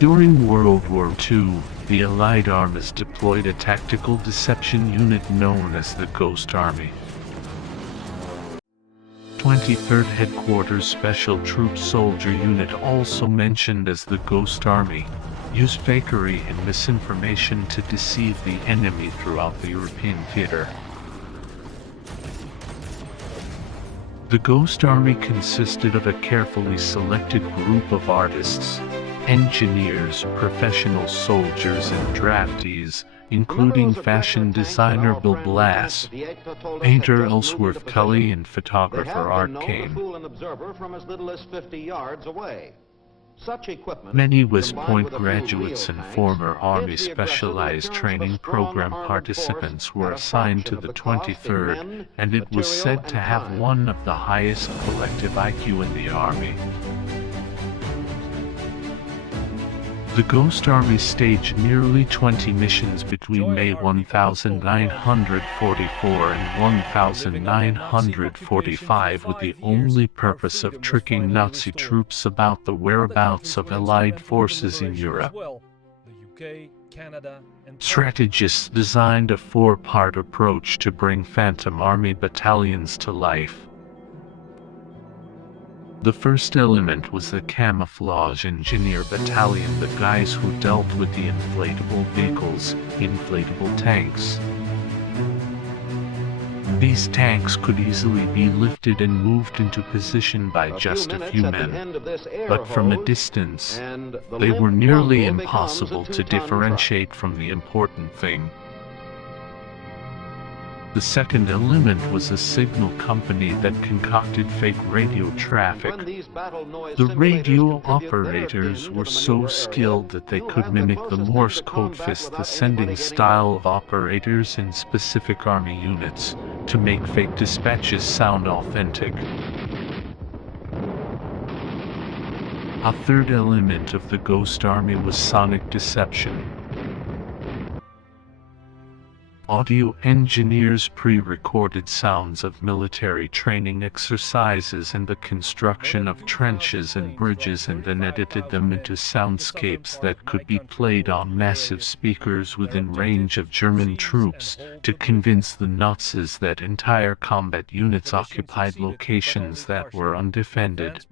During World War II, the Allied armies deployed a tactical deception unit known as the Ghost Army. 23rd Headquarters Special Troops Soldier Unit, also mentioned as the Ghost Army, used fakery and misinformation to deceive the enemy throughout the European theater. The Ghost Army consisted of a carefully selected group of artists, engineers, professional soldiers, and draftees, including fashion designer Bill Blass, painter Ellsworth Kelly, and photographer Art Kane. Many West Point graduates and former Army Specialized Training Program participants were assigned to the 23rd, and it was said to have one of the highest collective IQ in the Army. The Ghost Army staged nearly 20 missions between May 1944 and 1945 with the only purpose of tricking Nazi troops about the whereabouts of Allied forces in Europe. Strategists designed a four-part approach to bring Phantom Army battalions to life. The first element was the Camouflage Engineer Battalion, the guys who dealt with the inflatable vehicles, inflatable tanks. These tanks could easily be lifted and moved into position by just a few men, but from a distance, they were nearly impossible to differentiate from the important thing. The second element was a signal company that concocted fake radio traffic. The radio operators were so skilled that they could mimic the Morse code fist, the sending style of operators in specific Army units, to make fake dispatches sound authentic. A third element of the Ghost Army was sonic deception. Audio engineers pre-recorded sounds of military training exercises and the construction of trenches and bridges, and then edited them into soundscapes that could be played on massive speakers within range of German troops to convince the Nazis that entire combat units occupied locations that were undefended.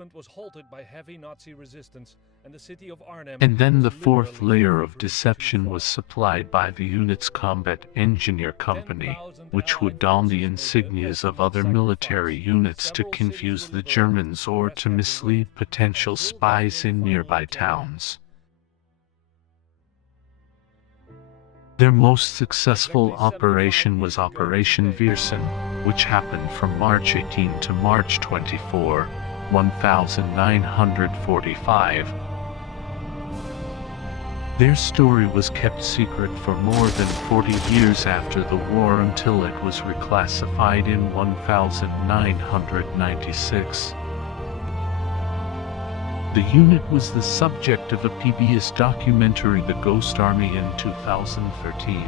And then the fourth layer of deception was supplied by the unit's combat engineer company, which would don the insignias of other military units to confuse the Germans or to mislead potential spies in nearby towns. Their most successful operation was Operation Veerson, which happened from March 18 to March 24, 1945. Their story was kept secret for more than 40 years after the war, until it was reclassified in 1996. The unit was the subject of a PBS documentary, The Ghost Army, in 2013.